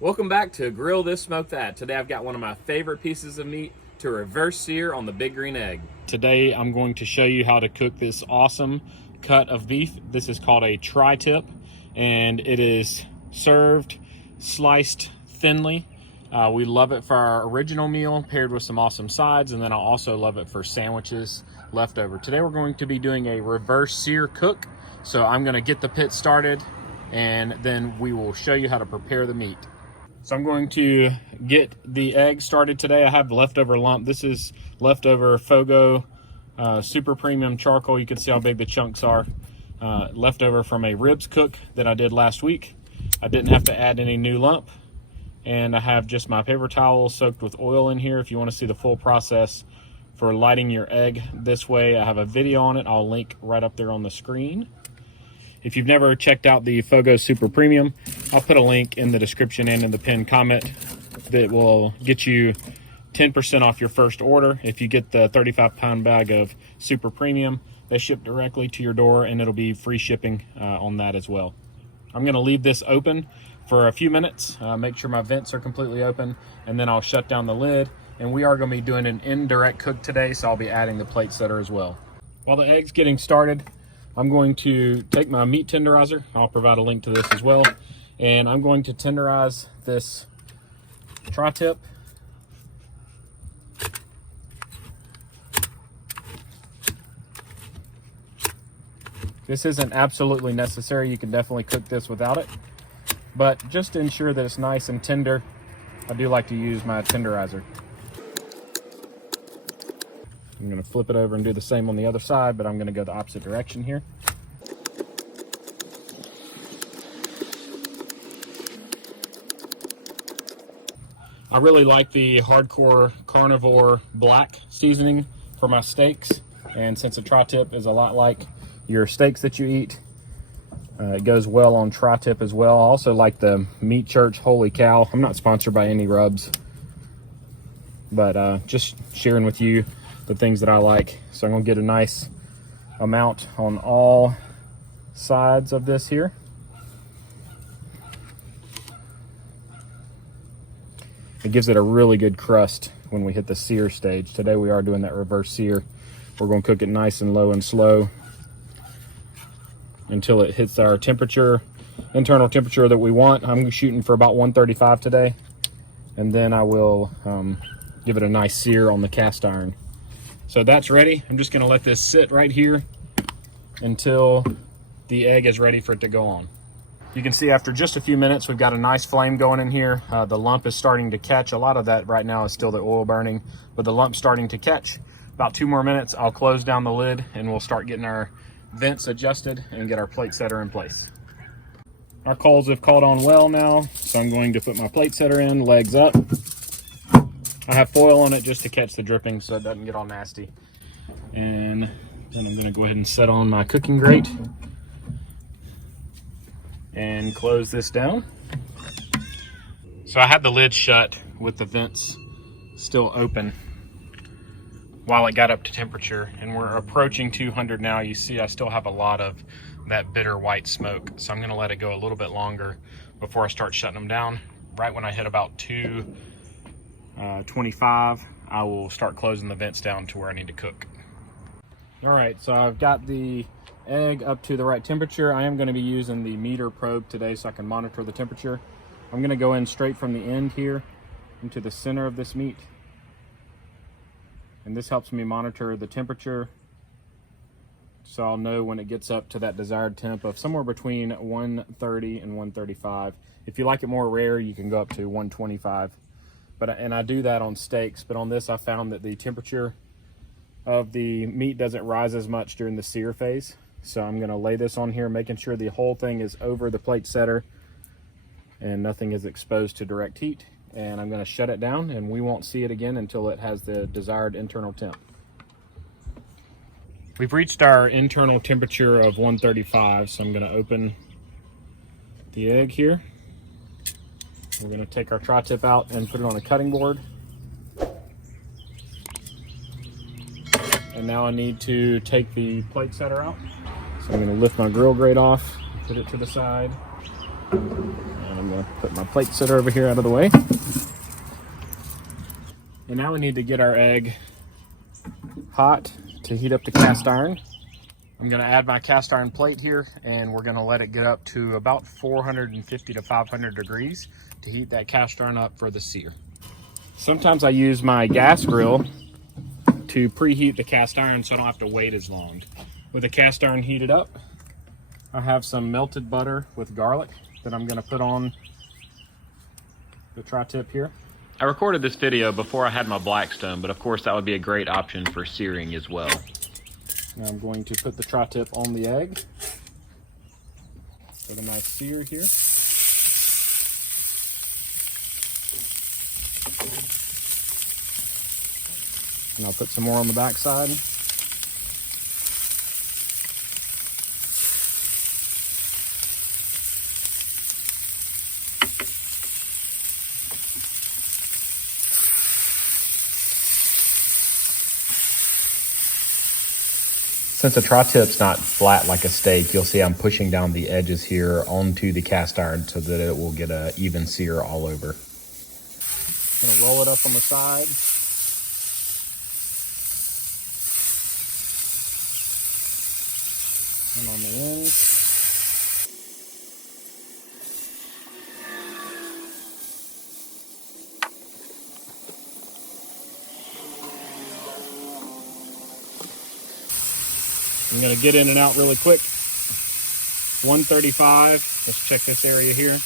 Welcome back to Grill This Smoke That. Today I've got one of my favorite pieces of meat to reverse sear on the big green egg. Today I'm going to show you how to cook this awesome cut of beef. This is called a TriTip, and it is served sliced thinly. We love it for our original meal paired with some awesome sides, and then I'll also love it for sandwiches leftover. Today we're going to be doing a reverse sear cook. So I'm gonna get the pit started and then we will show you how to prepare the meat. So I'm going to get the egg started today. I have leftover lump. This is leftover Fogo super premium charcoal. You can see how big the chunks are. Leftover from a ribs cook that I did last week. I didn't have to add any new lump. And I have just my paper towel soaked with oil in here. If you want to see the full process for lighting your egg this way, I have a video on it. I'll link right up there on the screen. If you've never checked out the Fogo Super Premium, I'll put a link in the description and in the pinned comment that will get you 10% off your first order. If you get the 35-pound bag of Super Premium, they ship directly to your door and it'll be free shipping on that as well. I'm gonna leave this open for a few minutes, make sure my vents are completely open, and then I'll shut down the lid. And we are gonna be doing an indirect cook today, so I'll be adding the plate setter as well. While the egg's getting started, I'm going to take my meat tenderizer. I'll provide a link to this as well. And I'm going to tenderize this tri-tip. This isn't absolutely necessary. You can definitely cook this without it. But just to ensure that it's nice and tender, I do like to use my tenderizer. I'm gonna flip it over and do the same on the other side, but I'm gonna go the opposite direction here. I really like the Hardcore Carnivore black seasoning for my steaks. And since a tri-tip is a lot like your steaks that you eat, it goes well on tri-tip as well. I also like the Meat Church Holy Cow. I'm not sponsored by any rubs, but just sharing with you the things that I like. So I'm gonna get a nice amount on all sides of this here. It gives it a really good crust when we hit the sear stage. Today we are doing that reverse sear. We're gonna cook it nice and low and slow until it hits our temperature, internal temperature that we want. I'm shooting for about 135 today. And then I will give it a nice sear on the cast iron. So that's ready. I'm just gonna let this sit right here until the egg is ready for it to go on. You can see after just a few minutes, we've got a nice flame going in here. The lump is starting to catch. A lot of that right now is still the oil burning, but the lump's starting to catch. About 2 more minutes, I'll close down the lid and we'll start getting our vents adjusted and get our plate setter in place. Our coals have caught on well now, so I'm going to put my plate setter in, legs up. I have foil on it just to catch the dripping so it doesn't get all nasty. And then I'm gonna go ahead and set on my cooking grate and close this down. So I had the lid shut with the vents still open while it got up to temperature, and we're approaching 200 now. You see I still have a lot of that bitter white smoke, so I'm gonna let it go a little bit longer before I start shutting them down. Right when I hit about 225, I will start closing the vents down to where I need to cook. All right, so I've got the egg up to the right temperature. I am gonna be using the meter probe today so I can monitor the temperature. I'm gonna go in straight from the end here into the center of this meat. And this helps me monitor the temperature, so I'll know when it gets up to that desired temp of somewhere between 130 and 135. If you like it more rare, you can go up to 125. And I do that on steaks, but on this I found that the temperature of the meat doesn't rise as much during the sear phase. So I'm gonna lay this on here, making sure the whole thing is over the plate setter and nothing is exposed to direct heat. And I'm gonna shut it down and we won't see it again until it has the desired internal temp. We've reached our internal temperature of 135, so I'm gonna open the egg here. We're gonna take our tri-tip out and put it on a cutting board. And now I need to take the plate setter out. So I'm gonna lift my grill grate off, put it to the side, and I'm gonna put my plate sitter over here out of the way. And now we need to get our egg hot to heat up the cast iron. I'm gonna add my cast iron plate here, and we're gonna let it get up to about 450 to 500 degrees to heat that cast iron up for the sear. Sometimes I use my gas grill to preheat the cast iron so I don't have to wait as long. With the cast iron heated up, I have some melted butter with garlic that I'm gonna put on the tri-tip here. I recorded this video before I had my Blackstone, but of course that would be a great option for searing as well. Now I'm going to put the tri-tip on the egg with a nice sear here. And I'll put some more on the back side. Since the tri-tip's not flat like a steak, you'll see I'm pushing down the edges here onto the cast iron so that it will get an even sear all over. I'm gonna roll it up on the side. And on the end. I'm gonna get in and out really quick. 135, let's check this area here.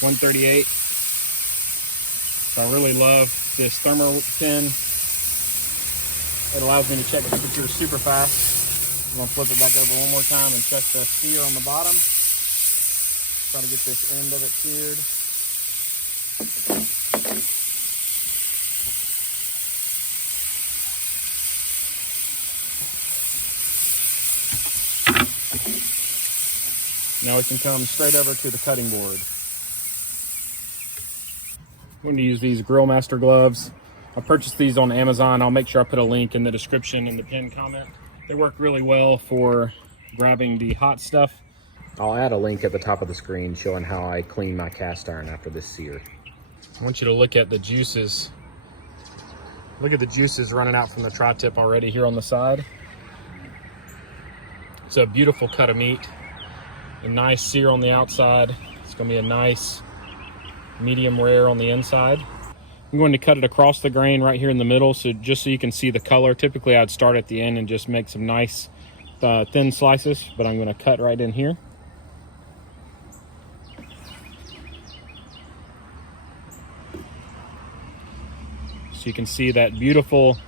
138. So I really love this thermal pin. It allows me to check the temperature super fast. I'm gonna flip it back over one more time and check the sear on the bottom. Try to get this end of it seared. Now we can come straight over to the cutting board. I'm going to use these Grill Master gloves. I purchased these on Amazon. I'll make sure I put a link in the description in the pinned comment. They work really well for grabbing the hot stuff. I'll add a link at the top of the screen showing how I clean my cast iron after this sear. I want you to look at the juices. Look at the juices running out from the tri-tip already here on the side. It's a beautiful cut of meat. A nice sear on the outside. It's going to be a nice medium rare on the inside. I'm going to cut it across the grain right here in the middle, so just so you can see the color. Typically I'd start at the end and just make some nice thin slices, but I'm going to cut right in here. So you can see that beautiful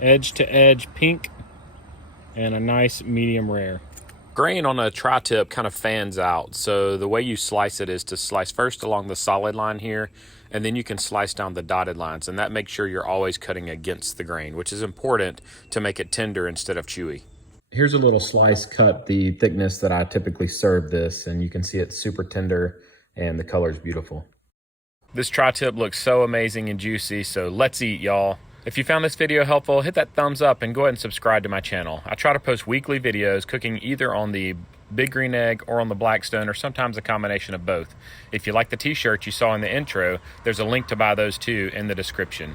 edge to edge pink and a nice medium rare. Grain on a tri-tip kind of fans out, so the way you slice it is to slice first along the solid line here, and then you can slice down the dotted lines, and that makes sure you're always cutting against the grain, which is important to make it tender instead of chewy. Here's a little slice cut the thickness that I typically serve this, and you can see it's super tender and the color is beautiful. This tri-tip looks so amazing and juicy, so let's eat, y'all. If you found this video helpful, hit that thumbs up and go ahead and subscribe to my channel. I try to post weekly videos cooking either on the Big Green Egg or on the Blackstone, or sometimes a combination of both. If you like the t-shirts you saw in the intro, there's a link to buy those too in the description.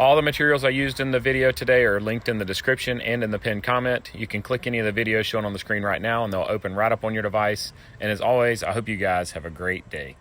All the materials I used in the video today are linked in the description and in the pinned comment. You can click any of the videos shown on the screen right now and they'll open right up on your device. And as always, I hope you guys have a great day.